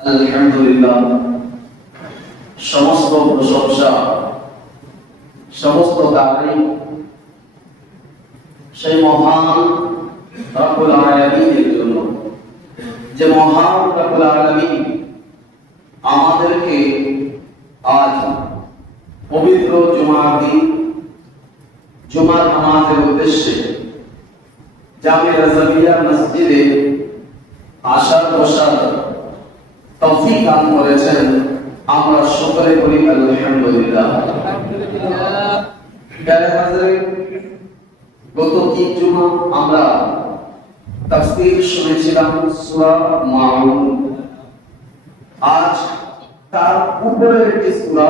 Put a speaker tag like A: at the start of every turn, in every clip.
A: আলহামদুলিল্লাহ। সমস্ত প্রশংসা, সমস্ত তারিফ সেই মহান রব্বুল আলামিনের জন্য। যে মহান রব্বুল আলামিন আমাদেরকে আজ পবিত্র জুমার দিন, জুমার নামাজের উদ্দেশ্যে জামিয়া রাজাবিয়া মসজিদে আসার বসার তৌফিক দান করেছেন। আমরা সকলে করি আলহামদুলিল্লাহ। গত তিন জুমা আমরা তাফসীর শুনেছিলাম সূরা মাউন। আজ তার উপরের একটি সূরা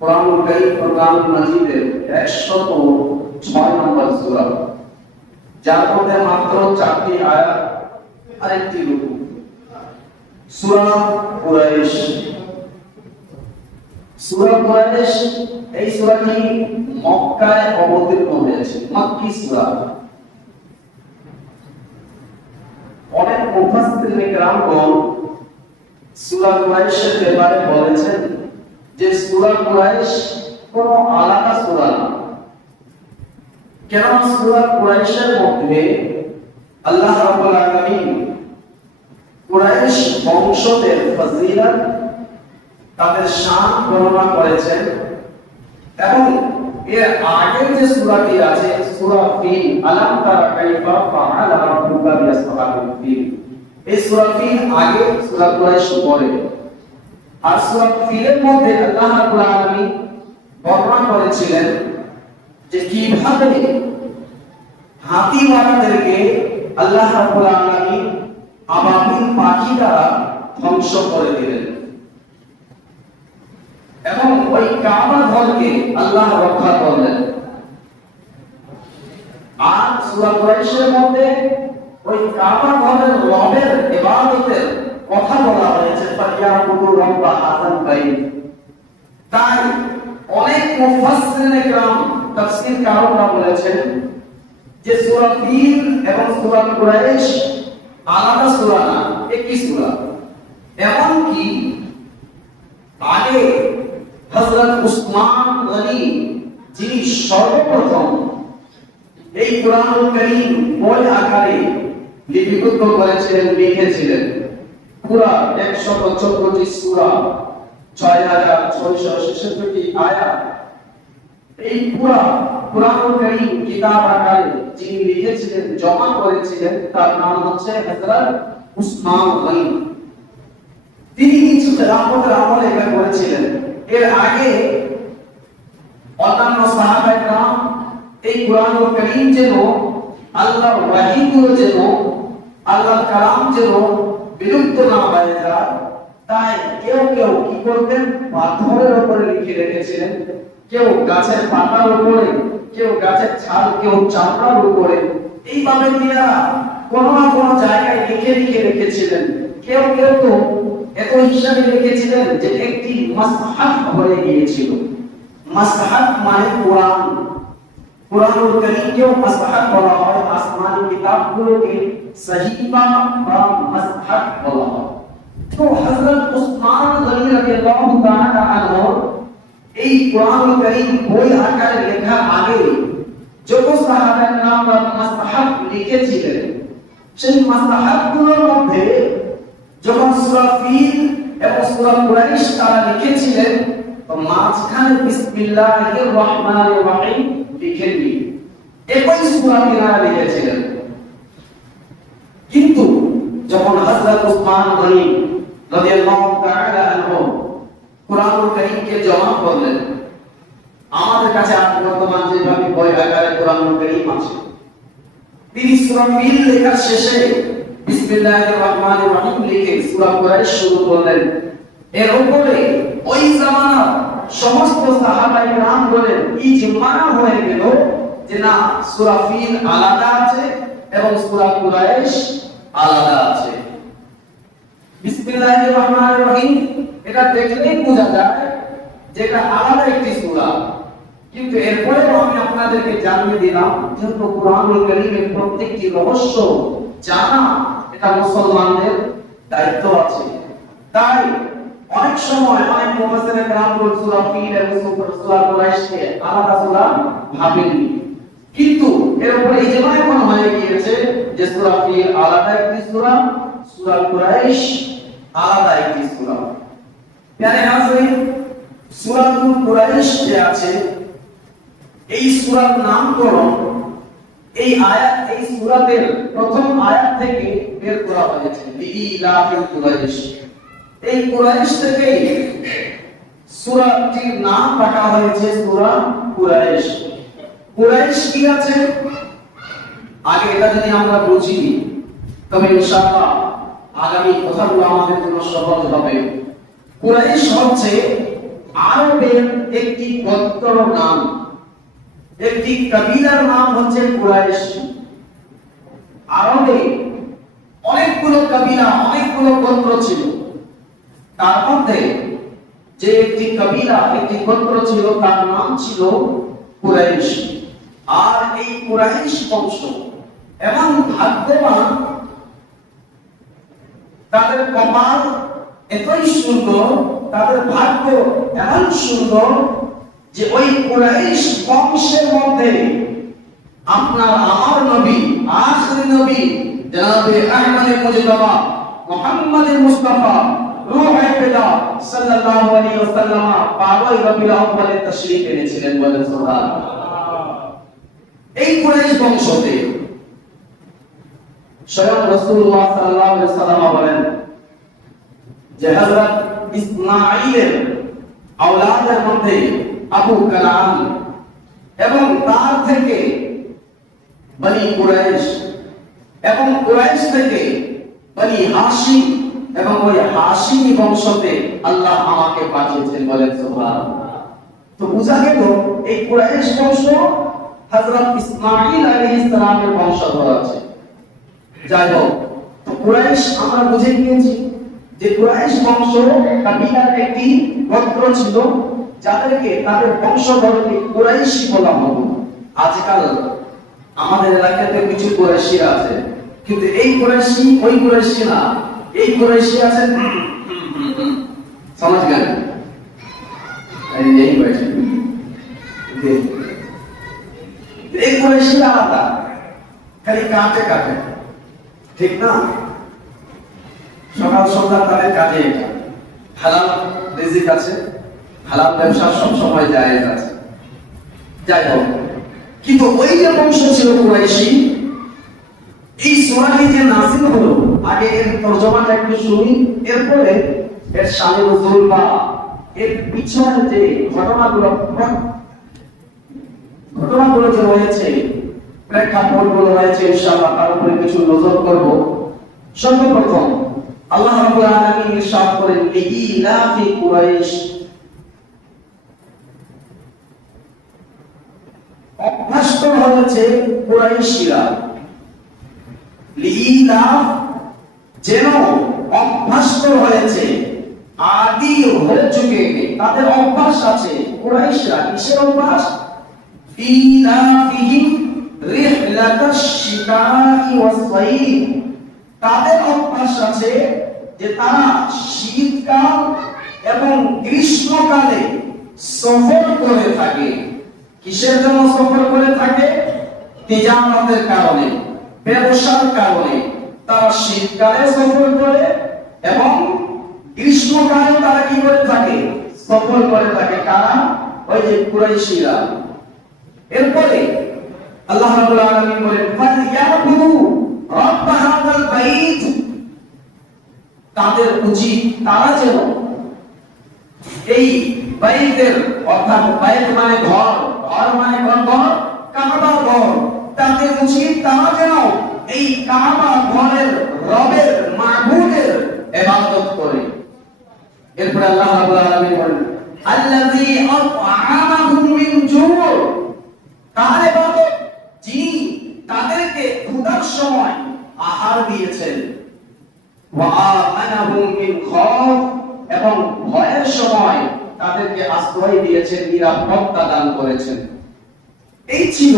A: কোরআনুল কারীম কোরআন মাজিদের 106 নম্বর সূরা। যার মধ্যে মাত্র চারটি আয়াত আর একটি সূরা কুরাইশ। সূরা কুরাইশ, এই সূরাটি মক্কায় অবতীর্ণ হয়েছে। মাক্কি সূরা। অনেক মুফাসসিরিন کرامগণ সুরা কুরাইশের ব্যাপারে বলেছেন যে সুরা কুরাইশ কোনো আলাদা সুরা না। কেন সূরা কুরাইশের মধ্যে আল্লাহ রাব্বুল আলামিন কুরাইশ বংশদের ফজিলত তাদের শান বর্ণনা করেছেন। এবং এর আগের যে সূরাটি আছে, সূরা ফিল, আলাম তারা কাইফা ফাআলা রাব্বুকা বিআসহাবিল ফিল এই সূরা ফিল আগে সূরা কুরাইশ পরে। আর সূরা ফিলের মধ্যে আল্লাহ রাব্বুল আলামিন বর্ণনা করেছিলেন যে কীভাবে হাতিওয়ালাদেরকে আল্লাহ রাব্বুল আলামিন আবাবিল পাখি দ্বারা ধ্বংস করে দিলেন এবং ওই কাবা ঘরকে আল্লাহ রক্ষা করলেন আর সূরা কুরাইশের মধ্যে ওই কাবা ঘরের রবের ইবাদতের কথা বলা হয়েছে ফাইয়াবুদু রাব্বা হাযাল বাইত তাই অনেক মুফাসসিরিন کرام তাফসীর কারকরা বলেছেন যে সূরা ফিল এবং সূরা কুরাইশ আলাদা সূরা না, একই সূরা। এমনকি আগে হযরত উসমান গনি, যিনি সর্বপ্রথম এই কোরআনুল কারীম বই আকারে লিপিবদ্ধ করেছিলেন, লিখেছিলেন। পুরা একশত চোদ্দটি সূরা, ছয় হাজার ছয়শো ছেষট্টি আয়াত। এই পুরা কোরআনুল কারীম কিতাব আকারে যিনি লিখেছিলেন জমা করেছিলেন তার নাম হচ্ছে হযরত উসমান গনি তিনি কিছু রাহমতের আমল এটা করেছিলেন এর আগে অন্যান্য সাহাবায়ে کرام এই কোরআনুল কারীম যেন আল্লাহর ওয়াহিগুলো যেন আল্লাহর কালাম যেন বিলুপ্ত না হয়ে যায় তাই কেউ কেউ কি করতেন পাথরের উপরে লিখে রেখেছিলেন কেউ গাছের পাতার উপরে, কেউ গাছের ছাল, কেউ চামড়ার উপরে। এইভাবে তিনারা কোন না কোন জায়গায় লিখে লিখে রেখেছিলেন। কেউ কেউ তো এত হিসাবে লিখেছিলেন যে একটি মাসহাফ হয়ে গিয়েছিল। মাসহাফ মানে কোরআন। কোরআনুল কারীমকেও মাসহাফ বলা হয়, আসমানি কিতাবগুলোকে সহিফা বা মাসহাফ বলা হয়। তো হযরত উসমান গনি রাদিয়াল্লাহু তাআলা আনহু এই কোরআনুল কারীম বই আকারে লেখা আগে যত সাহাবায়ে নাম বা মাসহাফ লিখেছিলেন, সেই মাসহাফগুলোর মধ্যে যখন সূরা ফিল এবং সূরা কুরাইশ তারা লিখেছিলেন, তো মাঝখানে বিসমিল্লাহির রহমানির রহিম লিখেননি। একই সূরা তিনারা লিখেছিলেন। কিন্তু যখন হযরত উসমান গনি রাদিয়াল্লাহু তাআলা আনহু কোরআনুল কারীমকে জমা করলেন। আমাদের কাছে বর্তমান যেভাবে বই আকারে কোরআনুল কারীম আছে। তিনি ফিল লেখার শেষে বিসমিল্লাহির রহমানির রহিম লিখে শুরু করলেন। এর উপরে ওই জামানার সমস্ত সাহাবাই রাম বলেন ইজমা হয়ে গেল যে না, সূরা ফিল আলাদা আছে এবং সূরা কুরাইশ আলাদা আছে। বিসমিল্লাহির রহমানির রহিম এটা দেখলেই বোঝা যায় যে এটা আলাদা একটি সূরা কিন্তু এরপরেও আমি আপনাদেরকে জানিয়ে দিলাম যেহেতু কোরআনুল কারীমের প্রত্যেকটি রহস্য জানা এটা মুসলমানদের দায়িত্ব আছে তাই অনেক সময় অনেক মুফাসসিরের کرام বল সূরা ফিল এবং সূরা কুরাইশকে আলাদা সূরা ভাবেননি কিন্তু এর উপরে ইজমা এখন হয়ে গিয়েছে যে সূরা ফিল আলাদা একটি সূরা সূরা কুরাইশ আলাদা একটি সূরা। প্যারে হাজির সূরাতুল কুরাইশ যে আছে, এই সূরার নামকরণ, এই আয়াত, এই সূরাতের প্রথম আয়াত থেকে বের করা হয়েছে, লিইলাফিল কুরাইশ। এই কুরাইশ থেকে সূরাটির নাম রাখা হয়েছে সূরা কুরাইশ। কুরাইশ কি আছে? আগে এটা যদি আমরা বুঝি, তবে ইনশাআল্লাহ আগামী কথাগুলো আমাদের জন্য সহজ হবে। কুরাইশ হচ্ছে আরবের একটি গোত্র নাম। একটি কবিলার নাম হচ্ছে কুরাইশ। আরবে অনেকগুলো কবিলা, অনেকগুলো গোত্র ছিল। তার মধ্যে যে একটি কবিলা, একটি গোত্র ছিল, তার নাম ছিল কুরাইশ। আর এই কুরাইশ বংশ এমন ভাগ্যবান তাদের কপাল এতই সুন্দর, তাদের ভাগ্য এমন সুন্দর যে ওই কুরাইশ বংশের মধ্যে আপনার আমার নবী, আখরি নবী, জনাবে আহমদে মুজতবা মুহাম্মদে মুস্তাফা, রূহে পেদা সাল্লাল্লাহু আলাইহি ওয়াসাল্লাম 12 রবিউল আউয়ালে তাশরীফ এনেছিলেন বলেন সুবহানাল্লাহ। এই কুরাইশ বংশতে স্বয়ং রাসূলুল্লাহ সাল্লাল্লাহু আলাইহি ওয়াসাল্লাম বলেন যে হযরত ইসমাঈলের আওলাদের মধ্যে আবু কালাম এবং তার থেকে বনি কুরাইশ এবং কুরাইশ থেকে বনি হাসিম এবং ওই হাসিমি বংশতে আল্লাহ আমাকে পাঠিয়েছেন বলেন সুবহানাল্লাহ। তো বোঝা গেল এই কুরাইশ বংশ হযরত ইসমাঈল আলাইহিস সালামের বংশধর আছে। যাই হোক আমরা বুঝে গিয়েছি যে কুরাইশ বংশ কাবিলার একটি গোত্র ছিল, যাদেরকে তাদের বংশধরকে কুরাইশি বলা হতো আজকাল আমাদের এলাকাতে কিছু কুরাইশি আছে, কিন্তু এই কুরাইশি, ওই কুরাইশি না, এই কুরাইশি আছে সমাজ গেল এই কুরাইশি। এই কুরাইশি আলাদা, খালি কাটে কাটে ঠিক না? সকাল সন্ধ্যা তাদের কাজে এটা। হালাল রিজিক আছে, হালাল ব্যবসা আছে। যাই হোক, কিন্তু ওই যে বংশ ছিল কুরাইশি, এই সোনালি যে নাসিল হলো, আগে এর তর্জমাটা একটু শুনি, এরপরে এর সামনে নজরুল বা এর পিছনে যে ঘটনাগুলো ঘটনাগুলো যে রয়েছে প্রেক্ষাপটগুলো রয়েছে, ইনশাআল্লাহ তার উপরে কিছু নজর করব। সর্বপ্রথম আল্লাহ রাব্বুল আলামিন ইরশাদ করেন, লিইলাফি কুরাইশ। অভ্যস্ত হয়েছে কুরাইশিরা। লিইলাফ যেন অভ্যস্ত হয়েছে, আদি হয়ে যুগে তাদের অভ্যাস আছে কুরাইশরা, কিসের অভ্যাস? ইলাফিহিম তাদের অভ্যাস আছে যে তারা শীতকাল এবং গ্রীষ্মকালে সফর করে থাকে। কিসের জন্য সফর করে থাকে? তিজারতের কারণে, ব্যবসার কারণে। তারা শীতকালে সফর করে এবং গ্রীষ্মকালে তারা কি করে থাকে? সফর করে থাকে। কারা? ওই যে কুরাইশিরা। এরপরে আল্লাহ রাব্বুল আলামিন বলেন, ফালিয়াবুদু রব্ব হাযাল বাইত। তাদের উচিত তারা যেন এই বাইতের অর্থাৎ বাইত মানে ঘর ঘর মানে কোন ঘর কাবা ঘর। তাদের উচিত তারা যেন এই কাবা ঘরের রবের, মাহবুবের ইবাদত করে। এরপর আল্লাহ রাব্বুল আলামিন বলেন, আল্লাযী আত'আমাহুম মিন জু' তার ইবাদত যিনি তাদেরকে ক্ষুধার সময় আহার দিয়েছেন। এবং ভয়ের সময় তাদেরকে আশ্রয় দিয়েছেন, নিরাপত্তা দান করেছেন। এই ছিল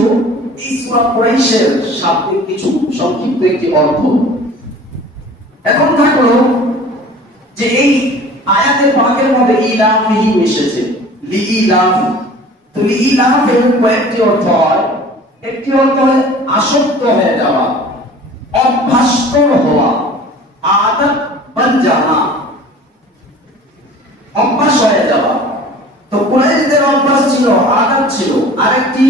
A: কিছু সংক্ষিপ্ত একটি অর্থ। এখন থাকল যে এই আয়াতে পাকের মধ্যে ইলাফি এসেছে লি ইলাফ তো লি ইলাফ এর কয়েকটি অর্থ হয়। একটি অর্থ আসক্ত হয়ে যাওয়া, অভ্যস্ত হওয়া, আদত বন অভ্যাস হয়ে যাওয়া। তো কুরাইশদের অভ্যাস ছিল, আদত ছিল। আরেকটি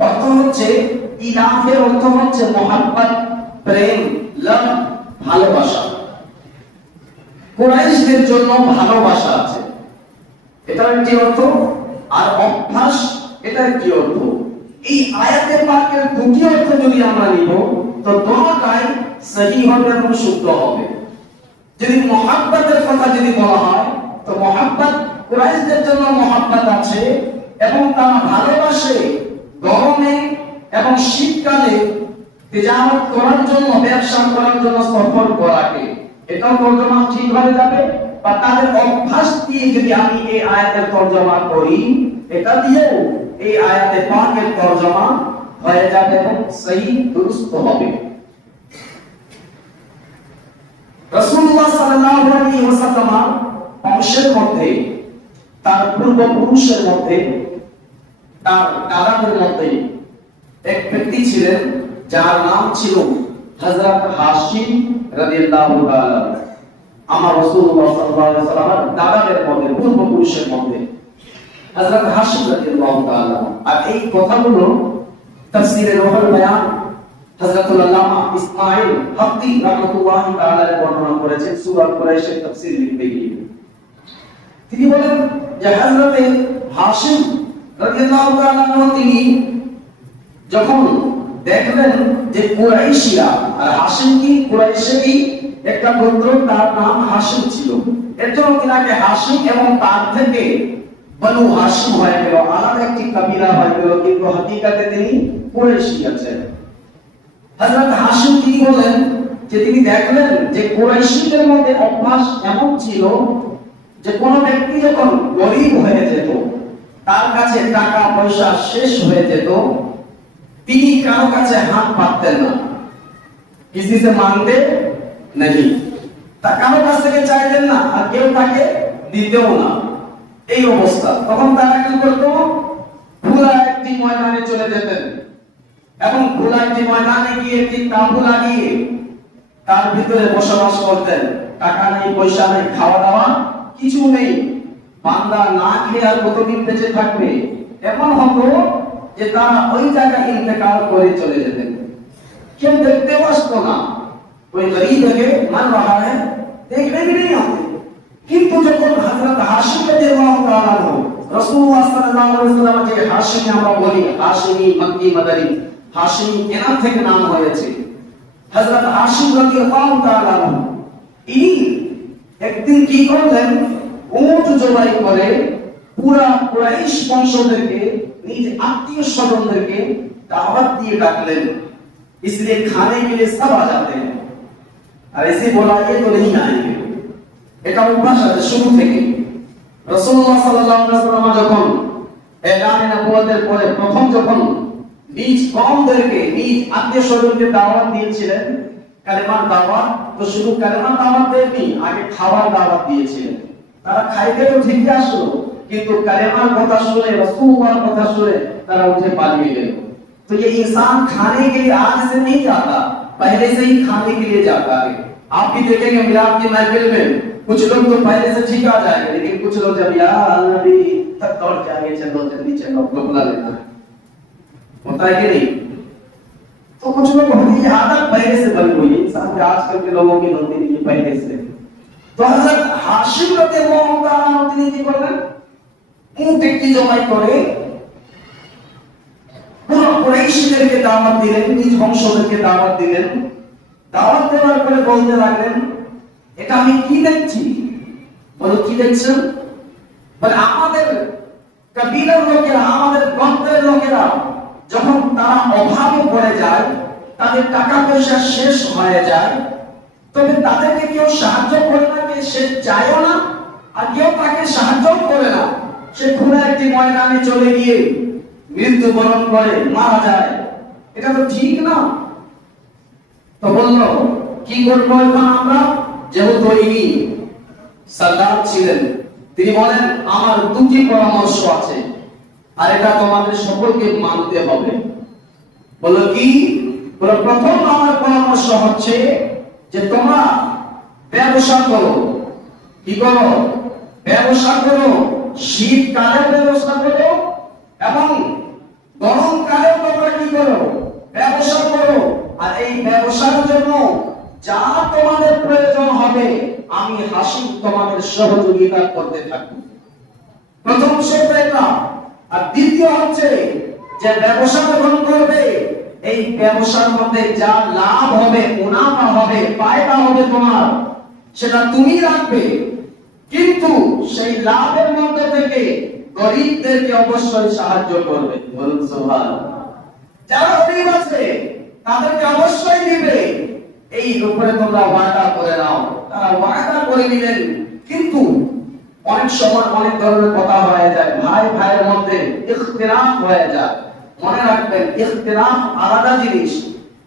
A: অর্থ হচ্ছে ইলাফের অর্থ হচ্ছে মোহাম্মত প্রেম, লাভ, ভালোবাসা। কুরাইশদের জন্য ভালোবাসা আছে। এটা একটি অর্থ। আর অভ্যাস এটা একটি অর্থ। এই আয়াতের বাক্যের দুটি অর্থ যদি আমরা নিব, তো দোনোটাই সহি হবে এবং শুদ্ধ হবে। যদি মহাব্বতের কথা যদি বলা হয়, তো মহাব্বত কুরাইশদের জন্য মহাব্বত আছে এবং তারা ভালোবাসে গরমে এবং শীতকালে তেজারত করার জন্য, ব্যবসা করার জন্য সফর করাকে। এটাও তর্জমা ঠিক হয়ে যাবে? বা তাদের অভ্যাস দিয়ে যদি আমি এই আয়াতের তর্জমা করি, এটা দিয়েও এই আয়াতে পাকের তর্জমা হয়ে যাবে এবং সহি দুরুস্ত হবে। রাসূলুল্লাহ সাল্লাল্লাহু আলাইহি ওয়াসাল্লাম বংশের মধ্যে, তার পূর্বপুরুষের মধ্যে, তার দাদাদের মধ্যে এক ব্যক্তি ছিলেন যার নাম ছিল হযরত হাশিম রাদিয়াল্লাহু তাআলা। আমার রাসূলুল্লাহ সাল্লাল্লাহু আলাইহি ওয়াসাল্লামের দাদাদের মধ্যে, পূর্বপুরুষের মধ্যে হযরত হাশিম রাদিয়াল্লাহু তাআলা আর এই কথাগুলো তাফসীরে বায়ান হযরতুল আল্লামা ইসমাঈল রাহমাতুল্লাহি তাআলা বর্ণনা করেছেন, সূরা কুরাইশের তাফসীর লিখতে গিয়ে। তিনি বলেন যে হযরতে হাশিম রাদিয়াল্লাহু তাআলা তিনি যখন দেখলেন যে কুরাইশিরা, আর হাশিম কি কুরাইশেরই একটা গোত্র, তার নাম হাশিম ছিল। এর জন্য তিনাকে হাশিম এবং তার থেকে বনু হাশিম হয়ে গেল আলাদা একটি কবিলা হয়ে গেল কিন্তু হাকিকাতে তিনি কুরাইশি আছেন হযরত হাশিম তিনি বলেন যে তিনি দেখলেন যে কুরাইশিদের মধ্যে অভ্যাস এমন ছিল যে কোন ব্যক্তি যখন গরিব হয়ে যেত, তার কাছে টাকা পয়সা শেষ হয়ে যেত, তিনি কারও কাছে হাত পাততেন না। কিসি মানতে नहीं তা কারও কাছ থেকে চাইতেন না, আর কেউ তাকে দিতেও না। এই অবস্থা তখন তারা কি করতো খোলা একটি ময়দানে চলে যেতেন এবং খোলা একটি ময়দানে গিয়ে একটি তাঁবু লাগিয়ে তার ভিতরে বসবাস করতেন টাকা নেই পয়সা নেই খাওয়া দাওয়া কিছু নেই বান্দা না খেয়ে আর কতদিন বেঁচে থাকবে এমন হতো যে তারা ওই জায়গায় ইন্তেকাল করে চলে যেতেন কেউ দেখতেও আসতো না ওই গরিব है मर रहा है देखने भी नहीं आते কিন্তু যখন হযরত হাশিম রাদিয়াল্লাহু তাআলা আনহু রাসূলুল্লাহ সাল্লাল্লাহু আলাইহি ওয়াসাল্লাম যে হাশিমি আমরা বলি হাশিমি মক্কি মাদানী হাশিমি কেনা থেকে নাম হয়েছে হযরত হাশিম রাদিয়াল্লাহু তাআলা আনহু ইনি একদিন কি করলেন উট জবাই করে পুরা কুরাইশ বংশদেরকে নিজ আত্মীয় স্বজনদেরকে দাওয়াত দিয়ে ডাকলেন इसलिए खाने के लिए सब आ जाते हैं আর এসে বলা ये तो नहीं आएंगे এটা অভ্যাস আছে শুরু থেকে রাসূলুল্লাহ সাল্লাল্লাহু আলাইহি ওয়াসাল্লাম যখন এলানে নবুয়তের পরে প্রথম যখন নিজ কওমদেরকে নিজ আত্মীয় স্বজনকে দাওয়াত দিয়েছিলেন কালেমার দাওয়াত তো শুধু কালেমার দাওয়াত দেননি আগে খাওয়ার দাওয়াত দিয়েছিলেন তারা খাইতে তো ঠিকই আসলো কিন্তু কালেমার কথা শুনে রাসূলুল্লাহর কথা শুনে তারা উঠে পালিয়ে গেল तो ये इंसान खाने के लिए आज से नहीं जाता पहले से ही खाने के लिए जाता है आप भी देखेंगे मिलाद की महफिल में कुछ लोग तो पहले से ठीक आ जाएंगे लेकिन कुछ लोग जब यार नबी तब दौड़ के आगे चलो जल्दी चलो आपको बुला लेना है होता है कि नहीं तो कुछ लोग होती है आदत पहले से बनी हुई है इंसान के आजकल के लोगों की होती नहीं है पहले से तो हजरत हाशिम রাদিয়াল্লাহু তাআলা তিনি কি করলেন উট একটি জমাই করে পুরো কুরাইশদেরকে দাওয়াত দিলেন নিজ বংশদেরকে দাওয়াত দিলেন দাওয়াত দেওয়ার পরে বলতে লাগলেন এটা আমি কি দেখছি? বলো কি দেখছেন বলে আমাদের কবিলের লোকেরা, আমাদের গন্তের লোকেরা যখন তারা অভাবে পড়ে যায়, তাদের টাকা পয়সা শেষ হয়ে যায়, তবে তাদেরকে কেউ সাহায্য করে না, কে সে চায়ও না, আর কেউ তাকে সাহায্য করে না। সে খুলে একটি ময়দানে চলে গিয়ে মৃত্যুবরণ করে, মারা যায়। এটা তো ঠিক না। তো বলল, কি করব এখন আমরা? যেহেতু ইনি সর্দার ছিলেন, তিনি বলেন, আমার দুটি পরামর্শ আছে, আর এটা তোমাদের সকলকে মানতে হবে। বলো কি? বলো প্রথম আমার পরামর্শ হচ্ছে যে তোমরা ব্যবসা করো। কি করো? ব্যবসা করো শীতকালে ব্যবসা করো এবং গরমকালে তোমরা কি করো? ব্যবসা করো। আর এই ব্যবসার জন্য যা তোমাদের প্রয়োজন হবে, আমি হাসি তোমাদের সহযোগিতা করতে থাকব। প্রথম শর্ত এটা আর দ্বিতীয় হচ্ছে, যে ব্যবসা যখন করবে, এই ব্যবসার মধ্যে যা লাভ হবে, মুনাফা হবে, ফায়দা হবে তোমার, সেটা তুমি রাখবে। কিন্তু সেই লাভের মধ্যে থেকে গরিবদেরকে অবশ্যই সাহায্য করবে। বলুন সোহান যারা গরিব আছে, তাদেরকে অবশ্যই দিবে। এই উপরে তোমরা ওয়াদা করে নাও। তারা ওয়াদা করে নিলেন কিন্তু অনেক সময় অনেক ধরনের কথা হয়ে যায়। ভাই, ভাইয়ের মধ্যে ইখতিলাফ হয়ে যায়। মনে রাখবেন, ইখতিলাফ আলাদা জিনিস।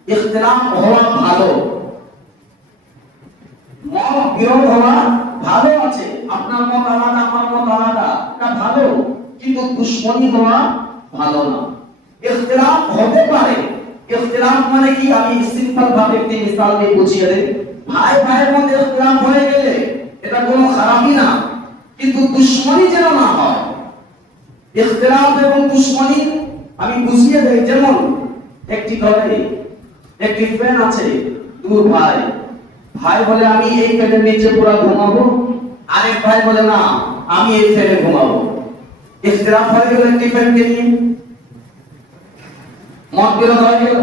A: ইখতিলাফ হওয়া ভালো। মত বিরোধ হওয়া ভালো আছে। আপনার মত আলাদা, আমার মত আলাদা। এটা ভালো, কিন্তু দুশ্মনী হওয়া ভালো না। ইখতিলাফ হতে পারে। ইখতিলাফ মানে কি? আমি সিম্পল ভাবে একটি মিসাল দিয়ে বুঝিয়ে দেই। ভাই, ভাইয়ের মধ্যে ইখতিলাফ হয়ে গেলে এটা কোনো খারাপই না। কিন্তু দুশ্মনী যেন না হয়। ইখতিলাফ এবং দুশ্মনী, আমি বুঝিয়ে দেই, যেমন একটি ঘরে একটি ফ্যান আছে, দূর ভাই। ভাই বলে, আমি এই ফ্যানের নিচে পুরো ঘুমাবো? আরেক ভাই বলে, না, আমি এই ফ্যানে ঘুমাবো। ইখতিলাফ হয়ে গেল একটি ফ্যানকে নিয়ে মত বিরোধ হয়ে গেল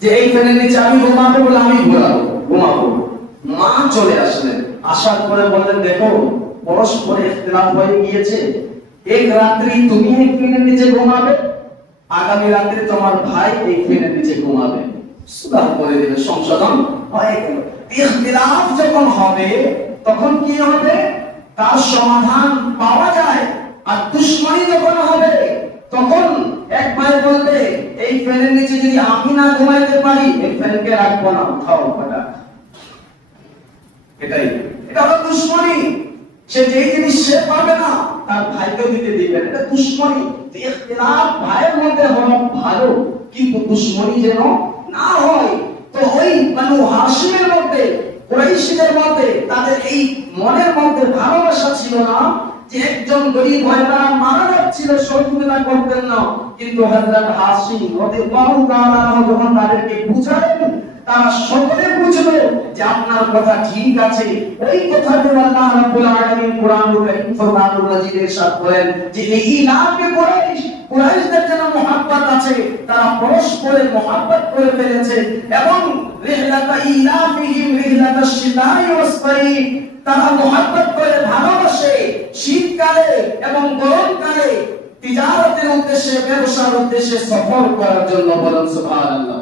A: যে এই ফ্যানের নিচে আমি ঘুমাবো বলে আমি ঘুমাবো ঘুমাবো। মা চলে আসলেন। আসার পরে বললেন, দেখো, পরস্পর ইখতিলাফ হয়ে গিয়েছে। এক রাত্রি তুমি এই ফ্যানের নিচে ঘুমাবে, আগামী রাত্রে তোমার ভাই এই ফ্যানের নিচে ঘুমাবে। সুদার করে দেবে সংশোধন হয়ে গেল। ইখতিলাফ যখন হবে, তখন কি হবে? তার সমাধান পাওয়া যায়। আর দুশ্মনী যখন হবে, তখন এক ভাই বলবে এই ফ্যানের নিচে যদি আমি না ঘুমাইতে পারি, এই ফ্যানকে রাখব না, উঠাও ফাটা এটাই। এটা হলো দুশ্মনী। সে যেই জিনিস সে পাবে না, তার ভাইকে দিতে দিবেন এটা দুশ্মনী। যে ইখতিলাফ ভাইয়ের মধ্যে হওয়া ভালো, কিন্তু দুশ্মনী যেন না হয়, তো ওই বানু হাশিমের মধ্যে, কুরাইশদের মধ্যে, তাদের এই মনের মধ্যে ভালোবাসা ছিল না যে একজন গরিব হয় মারা ছিল সহযোগিতা করতেন না। কিন্তু হযরত হাসিম যখন তাদেরকে বুঝালেন, তারা সকলে বুঝলো যে আপনার কথা ঠিক আছে। ওই কথা আল্লাহ ইরশাদ করেন যে, এই ইলাকে কুরাইশ কুরাইশদের যেন মোহাব্বত আছে, তারা পরস্পরের মোহাব্বত করে ফেলেছে এবং রিহলাতা ইলাফিহিম রিহলাতা শিতাই ওয়াস তারা মোহাব্বত করে ভালোবাসে শীতকালে এবং গরমকালে, তিজারতের উদ্দেশ্যে, ব্যবসার উদ্দেশ্যে সফর করার জন্য বলেন সুবহানাল্লাহ।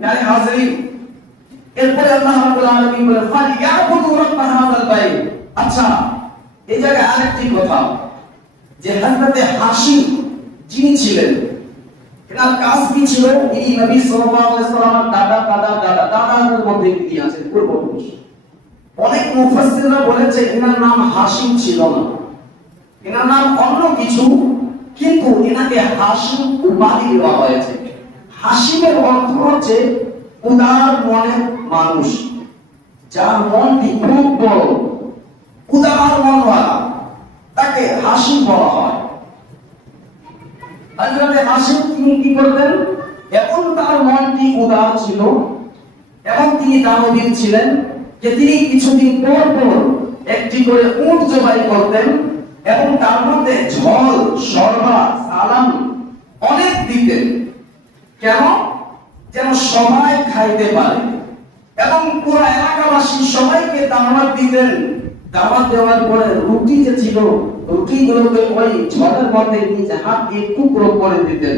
A: মানে হাজরিন, এরপরে আল্লাহ রাব্বুল আলামিন বলে হাযাল বাইত। আচ্ছা এই জায়গায় আরেকটি কথা, যে হযরতে হাশিম যিনি ছিলেন, এনার কাজ কি ছিল? ইনি নবী সাল্লাল্লাহু আলাইহি সাল্লামের দাদা দাদা দাদা, দাদাদের মধ্যে তিনি আছেন পূর্বপুরুষ। অনেক মুফাসসিররা বলেছে, এনার নাম হাসিম ছিল না। এনার নাম অন্য কিছু, কিন্তু এনাকে হাসিম উপাধি দেওয়া হয়েছে। হাসিমের অর্থ হচ্ছে উদার মনের মানুষ। যার মনটি খুব বড়। উদার মনওয়ালা। তাকে হাসিম বলা হয়। হযরতে হাসিম তিনি কি করতেন? এখন তার মনটি উদার ছিল। এবং তিনি দানবীর ছিলেন যে তিনি কিছুদিন পর পর একটি করে উট জবাই করতেন এবং তার মধ্যে ঝল সরবা সালাম অনেক দিতেন। কেন? যেন সবাই খাইতে পারে। এবং পুরো এলাকাবাসী সবাইকে দাওয়াত দিতেন। দাওয়াত দেওয়ার পরে রুটি যে ছিল রুটি গুলোকে ওই ঝড়ের মধ্যে নিজ হাত দিয়ে টুকরো করে দিতেন।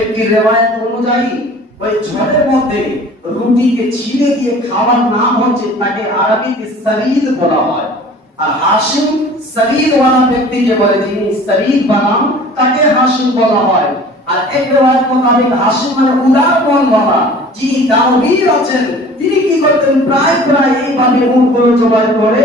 A: একটি রেওয়ায়ত অনুযায়ী, ওই ঝড়ের মধ্যে রুটিকে ছিঁড়ে দিয়ে খাওয়ার নাম হচ্ছে তাকে আরবিতে সরিদ বলা হয়। আর হাসিম সরিদ ওয়ালা ব্যক্তিকে বলে যিনি সরিদ বানাম তাকে হাসিম বলা হয়। আর এক রেওয়ায়ত মোতাবেক হাসিম মানে উদার মন বাবা যিনি দানবীর আছেন, তিনি কি করতেন? প্রায় প্রায় এইভাবে উটগুলো জবাই করে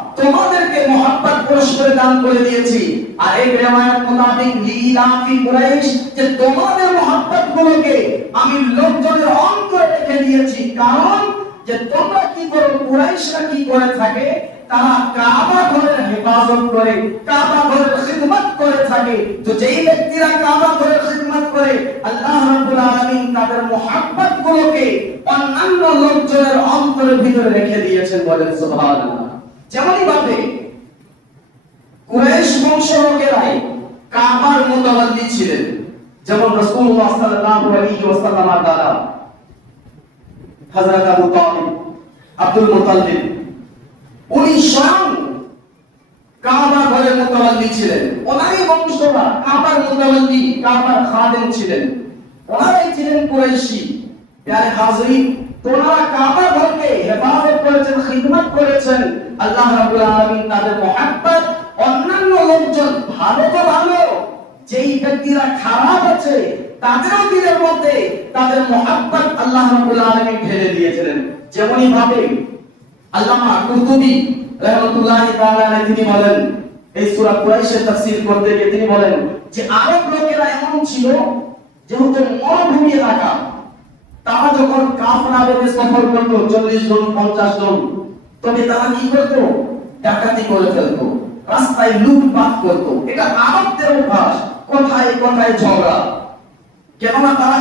A: তোমাদেরকে মহাব্বত পুরস্কার দান করে দিয়েছি। আর এই রেওয়ায়াত মোতাবেক লিলাফি কুরাইশ, যে তোমাদের মহাব্বত গুলোকে আমি লোকজনের অন্তরে রেখে দিয়েছি। কারণ যে তোমরা কি করো, কুরাইশরা কি করে থাকে, তারা কাবা ঘরের হেফাজত করে, কাবা ঘরের খিদমত করে থাকে। তো যেই ব্যক্তিরা কাবা ঘরের খিদমত করে, আল্লাহ রাব্বুল আলামিন তাদের মহাব্বত গুলোকে অন্যান্য লোকজনের অন্তরের ভিতরে রেখে দিয়েছেন বলেন সুবহানাল্লাহ। যেমনই ভাবে, কুরাইশ বংশ লোকেরাই কাবার মুতাওয়াল্লি ছিলেন। যেমন রাসূলুল্লাহ সাল্লাল্লাহু আলাইহি ওয়াসাল্লামের দাদা হযরত আবু তালিব, আব্দুল মুতাল্লিব, উনি স্বয়ং কাবা ঘরের মুতাওয়াল্লি ছিলেন। ওনারই বংশরা কাবার মুতাওয়াল্লি কাবার খাদেম ছিলেন। ওনারাই ছিলেন কুরাইশি প্যারে হাজরিন তোমরা কাবা ঘরকে হেফাজত করেছেন, খিদমত করেছেন। আল্লাহ রাব্বুল আলামিন তাদের মহব্বত, অন্যান্য লোকজন ভালো তো ভালো, যেই ব্যক্তিরা খারাপ আছে, তাদেরও দিলের মধ্যে তাদের মহব্বত আল্লাহ রাব্বুল আলামিন ঢেলে দিয়েছিলেন। যেমনই ভাবে আল্লামা কুরতুবী রাহমাতুল্লাহি তাআলা তিনি বলেন, এই সূরা কুরাইশের তাফসীর করতে গিয়ে তিনি বলেন যে আরব লোকেরা এমন ছিল যেহেতু মরুভূমি এলাকা তারা যখন কাফরা বেঁধে সফর করতো চল্লিশ জন, পঞ্চাশ জন, তবে তারা কি করতো? ডাকাতি করে ফেলতো, রাস্তায় লুটপাট করতো। এটা আরবদের অভ্যাস, কোথায় কোথায় ঝগড়া? কেননা তারা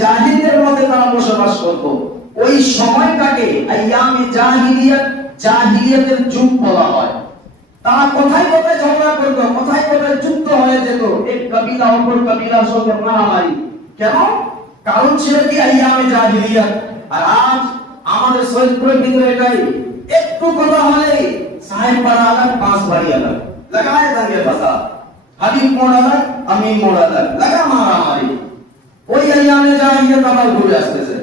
A: জাহিলিয়াতের মধ্যে তারা বসবাস করতো। ওই সময়টাকে আইয়ামে জাহিলিয়াত, জাহিলিয়াতের যুগ বলা হয়। তারা কোথায় কোথায় ঝগড়া করতো, কোথায় কোথায় যুদ্ধ হয়ে যেত, এক কবিলা অপর কবিলার সঙ্গে মারামারি। কেন? কারণ ছিল কি আইয়ামে জাহিলিয়াত আর আজ আমাদের সৈয়দপুরের ভিতরে এটাই একটু কথা হলে সাহেব পাড়া আলাদা পাঁচ বাড়ি আলাদা লাগায় দাঙ্গে বাসা হাবিব মোড় আলাদা আমি মোড় আলাদা লাগা মারামারি ওই अय्याम जाहिलियत আবার ঘুরে আসতেছে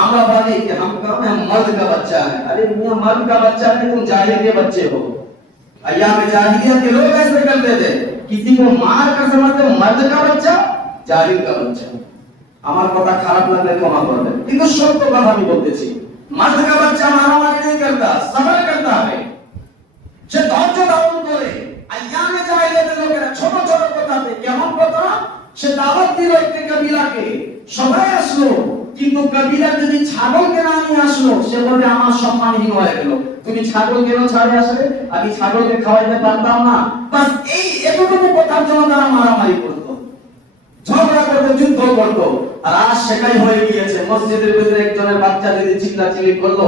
A: আমরা বলি कि हम कब हम मर्द का बच्चा है अरे मियां मर्द का बच्चा नहीं तुम जाहिल के बच्चे हो अय्याम जाहिलियत के लोग ऐसे करते थे किसी को मार कर समझते हो मर्द का बच्चा जाहिल का बच्चा আমার কথা খারাপ লাগলে ক্ষমা করবেন কিন্তু সত্য কথা আমি বলতেছি মাঝে বাচ্চা মারামারি নেই হবে। সে ধৈর্য ধারণ করে লোকেরা ছোট ছোট কথাতে কেমন কথা? সে দিল কাবিলাকে, সবাই আসলো, কিন্তু কাবিলা যদি ছাগল কেনা নিয়ে আসলো, সে বলবে, আমার সম্মানহীন হয়ে গেল। তুমি ছাগল কেন ছাড়ে আসবে আমি ছাগলকে খাওয়াইতে পারতাম না। বাস এই এতটুকু কথার জন্য তারা মারামারি করতো। ঝগড়া করতো যুদ্ধ করতো আর আজ সেটাই হয়ে গিয়েছে মসজিদের ভিতরে একজনের বাচ্চা যদি চিল্লাচিল্লি করলো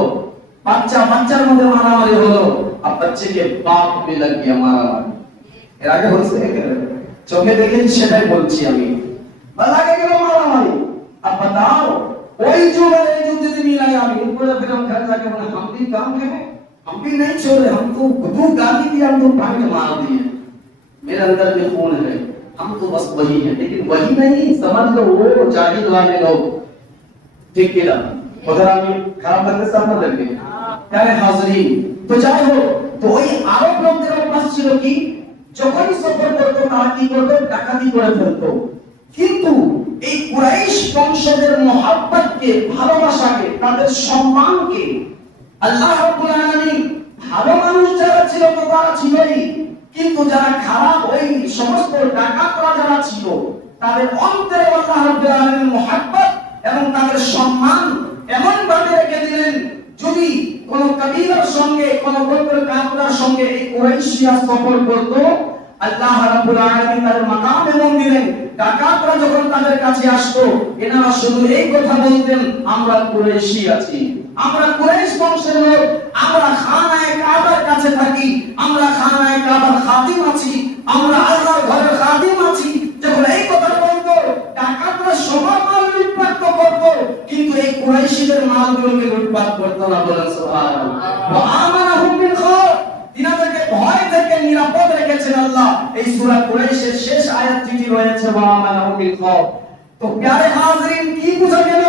A: বাচ্চা বাচ্চার মধ্যে মারামারি হলো আর বাচ্চাকে বাপ পে লাগ গিয়া মারামারি এর আগে হচ্ছে চোখে দেখেছি সেটাই বলছি আমি বা লাগে গেল মারামারি अब बताओ कोई जो है जो यदि मिला या अभी पूरा फिर हम घर जाके बोले हम भी काम है हम भी नहीं छोड़े हम तो तू गाली दिया हम तो भाग मार दिए मेरे अंदर में खून है हम तो बस वही है लेकिन वही नहीं समझ लो वो जाहिल वाले लोग ঠিক কিনা কথাটা আমি খারাপ লাগতেছে আপনাদেরকে তাহলে হাজরিন তো যাই হোক তো ওই আরব লোকদের অভ্যাস ছিল কি যখনই সফর করতো তারা কি করতো ডাকাতি করে ফেলতো কিন্তু এই কুরাইশ বংশদের মহাব্বতকে ভালোবাসাকে তাদের সম্মানকে আল্লাহ রাব্বুল আলামিন ভালো মানুষ যারা ছিল তো তারা ছিলই কিন্তু যারা খারাপ ওই সমস্ত ডাকাতরা যারা ছিল, তাদের অন্তরে আল্লাহ রাব্বুল আলামিন মহাব্বত এবং তাদের সম্মান এমন ভাবে রেখে দিলেন, যদি কোন কবিরার সঙ্গে, কোন গোত্র কাফলার সঙ্গে এই কুরাইশিয়া সফর করত আল্লাহ রাব্বুল আলামিন তাদের মাকাম দিলেন। ডাকাতরা যখন তাদের কাছে আসতো, এনারা শুধু এই কথা বলতেন, আমরা কুরাইশি আছি। আমরা কুরাইশ বংশের লোক, আমরা খানায়ে কাবার কাছে থাকি, আমরা খানায়ে কাবার খাদিম আছি, আমরা আল্লাহর ঘরের খাদিম আছি। যখন এই কথা বলতো, ডাকাতরা সবার মাল লুটপাট তো করতো, কিন্তু এই কুরাইশিদের মালগুলোকে লুটপাট করতো না বলেন সুবহানাল্লাহ। ওয়া আমানাহুম বিল খাওফ। তিনাদেরকে ভয় থেকে আল্লাহ। এই সূরা কুরাইশের শেষ আয়াতটি রয়েছে ওয়া আমানাহু বিল তো প্যারে হাজরিন কি বোঝা গেল?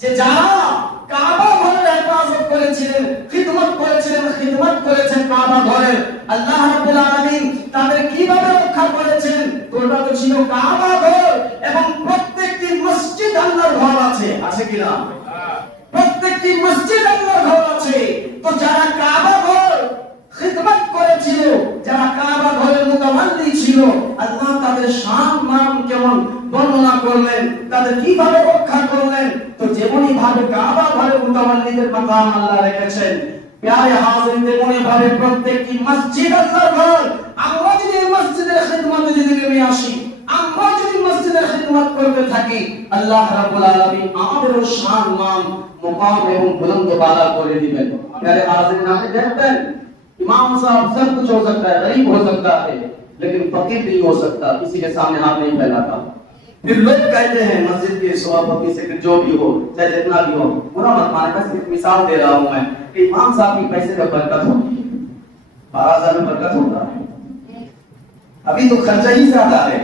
A: যে যারা কাবা ঘরের হেফাজত করেছিলেন খিদমত করেছিলেন খিদমত করেছেন কাবা ঘরের আল্লাহ রাব্বুল আলামিন তাদের কীভাবে রক্ষা করেছেন? তো ওটা তো ছিল কাবা ঘর এবং প্রত্যেকটি মসজিদ আল্লাহর ঘর আছে। আছে কিনা প্রত্যেকটি মসজিদ আল্লাহর ঘর আছে। তো যারা কাবা ঘর খিদমত করেছিল, যারা কাবা ঘরের মুতামাল্লি ছিল, আল্লাহ তাদের শান মান কেমন বর্ণনা করলেন, তাদের কীভাবে রক্ষা করলেন, তো যেমনই ভাবে কাবা ঘরের মুতামাল্লিদের মাকাম আল্লাহ রেখেছেন প্যারে হাজির তেমনি ভাবে প্রত্যেকটি মসজিদ আল্লাহর ঘর। আমরা যদি মসজিদের খিদমতে যদি নেমে আসি, আমরা যদি মসজিদের খিদমত করতে থাকি, আল্লাহ রাব্বুল আলামিন আমাদেরও শান মান মুকাম এবং বুলন্দ বালা করে দিবেন। প্যারে হাজির নামে দেখবেন इमाम साहब सब कुछ हो सकता है, गरीब हो सकता है, लेकिन फकीर नहीं हो सकता, किसी के सामने हाथ नहीं फैलाता। फिर लोग कहते हैं, मस्जिद के सभापति से जो भी हो, चाहे जितना भी हो, बुरा मत माने, बस एक मिसाल दे रहा हूँ मैं, कि इमाम साहब की पैसे में बरकत होती है। बारह में बरकत होता है। अभी तो खर्चा ही ज़्यादा है।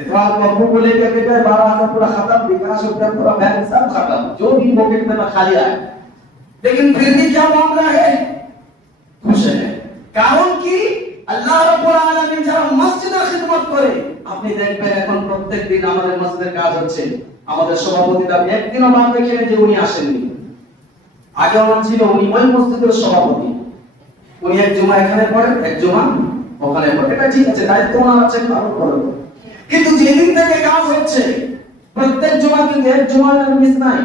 A: इतवार को अबू को लेकर के गए, बारह हज़ार पूरा खत्म विकास रुपया पूरा बैंक सब खत्म। जो भी पॉकेट में खाली आए लेकिन फिर भी क्या मामला है? কারণ কি? আল্লাহ রাব্বুল আলামিন যারা মসজিদের খিদমত করে, আপনি দেখবেন এখন প্রত্যেক দিন আমাদের মসজিদের কাজ হচ্ছে, আমাদের সভাপতি দাবি একদিনও বাদ দেখেন যে উনি আসেননি। আগে আমার ছিল, উনি ওই মসজিদের সভাপতি। উনি এক জমা এখানে পড়েন, এক জমা ওখানে পড়েন। এটা ঠিক আছে, দায়িত্ব ওনার আছে পালন করবেন কিন্তু যেদিন থেকে কাজ হচ্ছে, প্রত্যেক জমা কিন্তু এক জমা মিস নাই।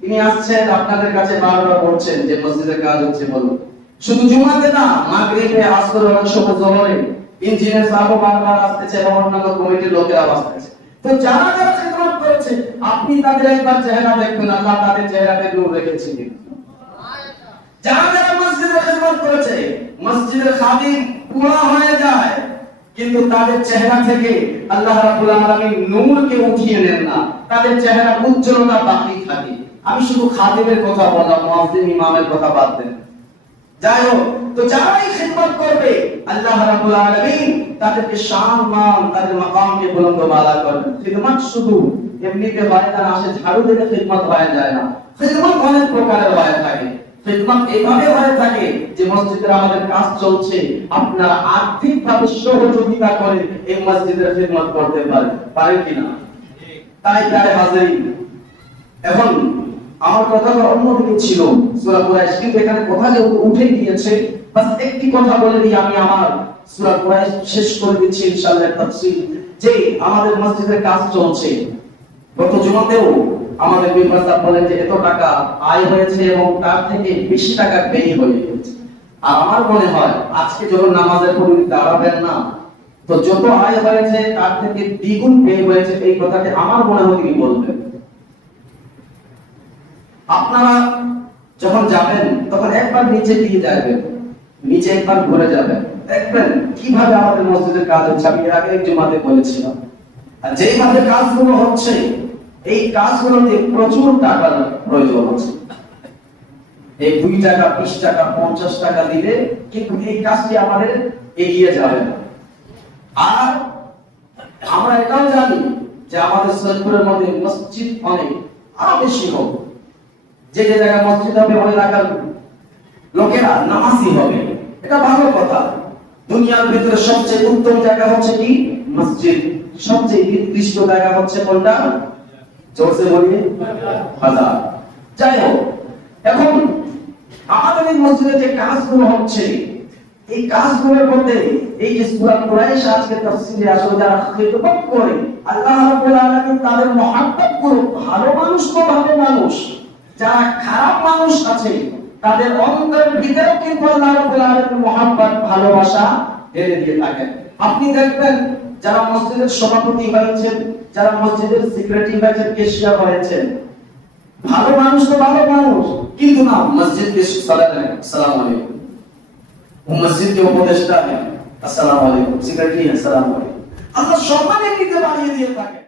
A: তিনি আসছেন, আপনাদের কাছে বারবার বলছেন যে মসজিদের কাজ হচ্ছে বলুন শুধু জুমাতে না, মাগরিবে আসর এবং সব জোহরে ইঞ্জিনিয়ার সাহেব বারবার আসতেছে এবং অন্যান্য কমিটির লোকেরা আসতেছে। তো যারা যারা খিদমত করেছে, আপনি তাদের একবার চেহারা দেখবেন, আল্লাহ তাদের চেহারাতে নূর রেখেছেন। যারা যারা মসজিদে খিদমত করেছে, মসজিদের খাদিম পুরা হয়ে যায়, কিন্তু তাদের চেহারা থেকে আল্লাহ রাব্বুল আলামিন নূরকে উঠিয়ে নেন না। তাদের চেহারা উজ্জ্বলতা বাকি থাকে। আমি শুধু খাদিমের কথা বললাম, মুয়াজ্জিন ইমামের কথা বাদ দেন। যাই হোক তো যারাই খিদমত করবে আল্লাহ রাব্বুল আলামিন তাদেরকে শান মান তাদের মাকামকে বুলন্দ বালা করবেন। খিদমত শুধু এমনিতে হয় না আসে ঝাড়ু দিলে খিদমত হয়ে যায় না। খিদমত অনেক প্রকারের হয়ে থাকে। খিদমত এইভাবে হয়ে থাকে যে মসজিদের আমাদের কাজ চলছে। আপনারা আর্থিক ভাবে সহযোগিতা করে এই মসজিদের খিদমত করতে পারেন। পারেন কিনা? তাই তারে হাজির এখন আমার কথাটা অন্যদিকে ছিল। সূরা কুরাইশ কিন্তু এখানে কথা যে উঠে গিয়েছে, বাস একটি কথা বলে দিই আমি আমার সূরা কুরাইশ শেষ করে দিচ্ছি ইনশাআল্লাহ তাফসীর, যে আমাদের মসজিদের কাজ চলছে। গত জুমাতেও আমাদের বিপ্রস্তাব বলেন যে এত টাকা আয় হয়েছে এবং তার থেকে বেশি টাকা ব্যয় হয়ে গেছে আর আমার মনে হয়, আজকে যখন নামাজের পর দাঁড়াবেন না, তো যত আয় হয়েছে তার থেকে দ্বিগুণ ব্যয় হয়েছে এই কথাটি আমার মনে হয় তিনি বলবেন। আপনারা যখন যাবেন, তখন একবার নিচে দিয়ে যাবেন। নিচে একবার ঘুরে যাবেন। দেখবেন কীভাবে আমাদের মসজিদের কাজ হচ্ছে। আমি এর আগে জমাতে বলেছিলাম। আর যেইভাবে কাজগুলো হচ্ছে, এই কাজগুলোতে প্রচুর টাকার প্রয়োজন হচ্ছে। এই দুই টাকা, বিশ টাকা, পঞ্চাশ টাকা দিলে কিন্তু এই কাজটি আমাদের এগিয়ে যাবে না। আর আমরা এটাও জানি যে আমাদের সৈয়দপুরের মধ্যে মসজিদ অনেক আরও বেশি হোক। যে যে জায়গায় মসজিদ হবে, ওই এলাকার লোকেরা নামাজি হবে। এটা ভালো কথা। দুনিয়ার ভিতরে সবচেয়ে উত্তম জায়গা হচ্ছে কি? মসজিদ। সবচেয়ে নিকৃষ্ট জায়গা হচ্ছে কোনটা? জোরসে বলি, বাজার। যাই হোক, এখন আমাদের মসজিদে যে কাজগুলো হচ্ছে, এই কাজগুলোর মধ্যে এই যে সূরা কুরাইশ আজকে তাফসীরে আসলে যারা খিদমত করে, আল্লাহ রাব্বুল আলামিন তাদের মহব্বত করে ভালো মানুষ তো ভালো মানুষ। যারা খারাপ মানুষ আছে, তাদের অন্তরের ভিতরেও কিন্তু আল্লাহ রাব্বুল আলামিন মহব্বত, ভালোবাসা এনে দিয়ে থাকেন আপনি দেখবেন যারা মসজিদের সভাপতি হয়েছেন, যারা মসজিদের সেক্রেটারি হয়েছেন কেশিয়া হয়েছেন, ভালো মানুষ তো ভালো মানুষ, কিন্তু না মসজিদ কে আসসালামু আলাইকুম। ও মসজিদ কে উপদেষ্টা আসসালামু আলাইকুম সেক্রেটারি আসসালামু আলাইকুম। আমরা সম্মানের দিকে বাড়িয়ে দিয়ে থাকে।